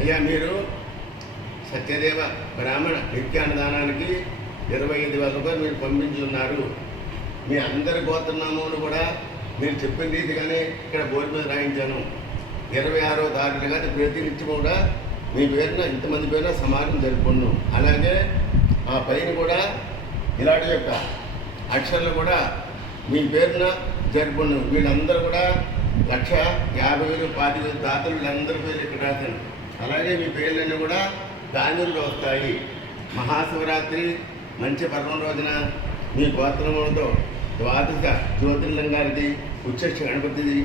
అయ్యా మీరు సత్యదేవ బ్రాహ్మణ నిత్యాన్నదానానికి 25,000 రూపాయలు మీరు పంపించున్నారు. మీ అందరి గోత్రనామములు కూడా మీరు చెప్పిన రీతిగానే ఇక్కడ బోర్డు మీద రాయించాను. 26వ తారీఖు కానీ ప్రతినిత్యం కూడా మీ పేరున ఇంతమంది పేరున సమాజం జరుపుకున్నాం. అలాగే ఆ పైన కూడా ఇలాంటి యొక్క అక్షరాలు కూడా మీ పేరున జరుపుకున్నాం. వీళ్ళందరూ కూడా 1,50,000, 25,000 దాతలు వీళ్ళందరి పేర్లు ఇక్కడ రాశాను. అలాగే మీ పేర్లన్నీ కూడా ధాన్యంలో వస్తాయి. మహాశివరాత్రి మంచి పర్వం రోజున మీ గోత్రములతో ద్వాదశ జ్యోతిర్లింగారిది, ఉచ్చక్ష గణపతిది,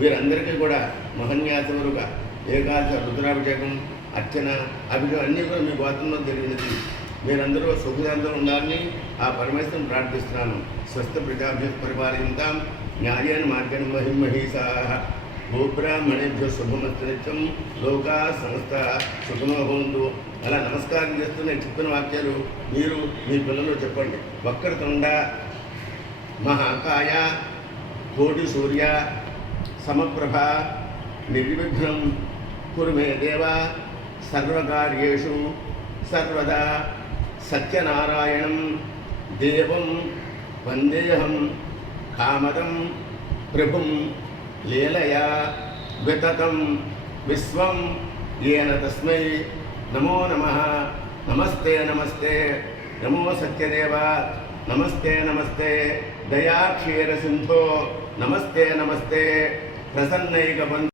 వీరందరికీ కూడా మహన్యాసవరుగా ఏకాదశ రుద్రాభిషేకం, అర్చన, అభిషేకం అన్నీ కూడా మీ గోత్రంలో జరిగినది. మీరందరూ సుఖశాంతులు ఉండాలని ఆ పరమేశ్వరుని ప్రార్థిస్తున్నాను. స్వస్థ ప్రజాభ్య పరిపాలయంతాం న్యాయేన మార్గేణ మహిమహీసా గోబ్రాహ్మణేభ్యో శుభమస్తు నిత్యం లోకా సంస్థ సుఖమో భవంతు. అలా నమస్కారం చేస్తూ నేను చెప్పిన వాక్యాలు మీరు మీ పిల్లలు చెప్పండి. వక్రతుండ మహాకాయ కోటి సూర్య సమప్రభ నిర్విఘ్నం కురు మే దేవ సర్వకార్యేషు సర్వదా సత్యనారాయణం దేవం వందేహం కామదం ప్రభుం లీలయా వితతం విశ్వం येन తస్మై నమో నమః. నమస్తే నమస్తే నమో సత్యదేవ. నమస్తే నమస్తే దయాక్షీర సింధో. నమస్తే నమస్తే ప్రసన్నైక